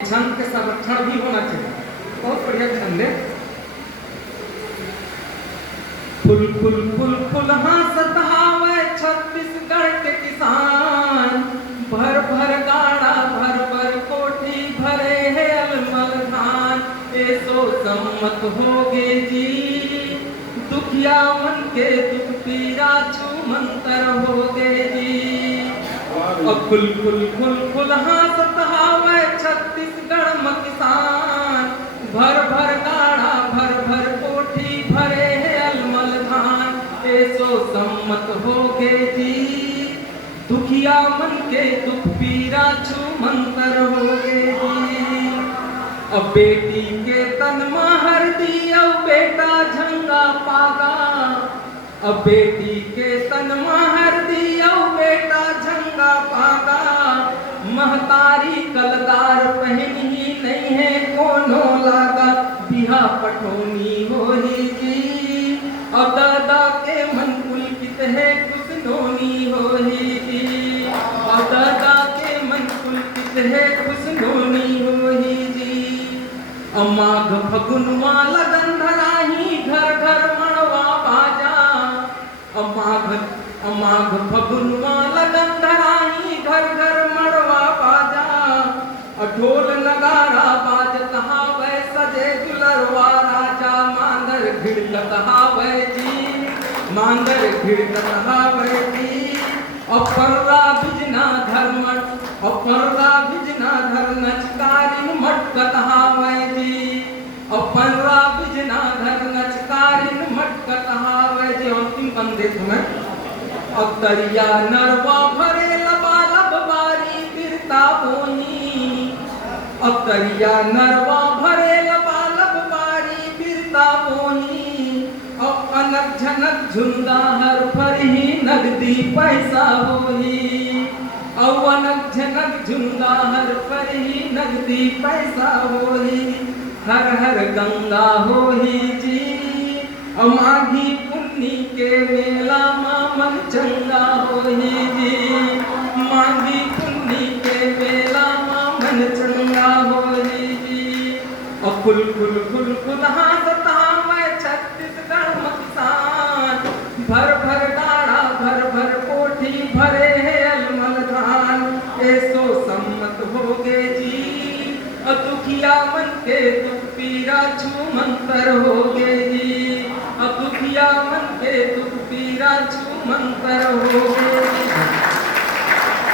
छंद के संरक्षण भी होना चाहिए। बहुत बढ़िया छंद है। फुल फुल फुल फुल हासत हावे छत्तीसगढ़ के किसान, भर भर गाड़ा भर भर कोठी भरे है अलमल धान। ऐसो सम्मत होगे जी दुखिया मन के दुख पीरा छू मंतर होगे जी। और फुल फुल फुल फुल हासत हावे छत्तीसगढ़ में किसान, भर भर गाड़ा भर भर कोठी भरे है अलमल धान। ऐसो सम्मत होगे जी दुखिया मन के दुख पीरा छू मंतर होगे जी। अब बेटी के तन महर दी अब बेटा झंगा पागा, अब बेटी के तन महर दी अब बेटा झंगा पागा। महतारी कलदार पहनी नहीं है कोनो लागा, बिहा पठोनी होही जी। अब दादा के मन पुलकित है खुशनोनी होही जी। अब दादा के मन पुलकित है खुशनोनी होही जी। अब माघ फगुनवा लगन धराही घर घर मड़वा बाजा, माघ फगुनवा लगन धराही घर घर मड़वा बाजा। ढोल नगारा बाजत हावे सजे दुलरवा राजा, मांगर घिड़कत हावे जी मांगर घिड़कत हावे जी। पर्रा बिजना धर्मट पर्रा बिजना धर नचकारिन मटकत हावे जी। पर्रा बिजना धर नचकारिन मटकत हावे जी। अंतिम कंदे तुम्हें अक्तरिया नरवा भरे लबालब बारी फिरता बोनी, अक्तरिया नरवा भरे लबालब बारी फिरता बोनी। और अनक झनक झुंदा हर पर ही नगदी पैसा होही, और अनक झनक झुंदा हर पर ही नगदी पैसा होही। हर हर गंगा होही जी माघी पुन्नी के मेला मन चंगा होही जी। माघी पुन्नी के मेला मन चंगा होही जी। और फुल फुल फुल फुल हासत हावे छत्तीसगढ़ में किसान, भर भर गाड़ा भर भर कोठी भरे है अलमल धान। ऐसो सम्मत होगे जी दुखिया मन के दुख पीरा छू मंतर होगे जी। दुखिया मन के दुख पीरा छू मंतर होगे।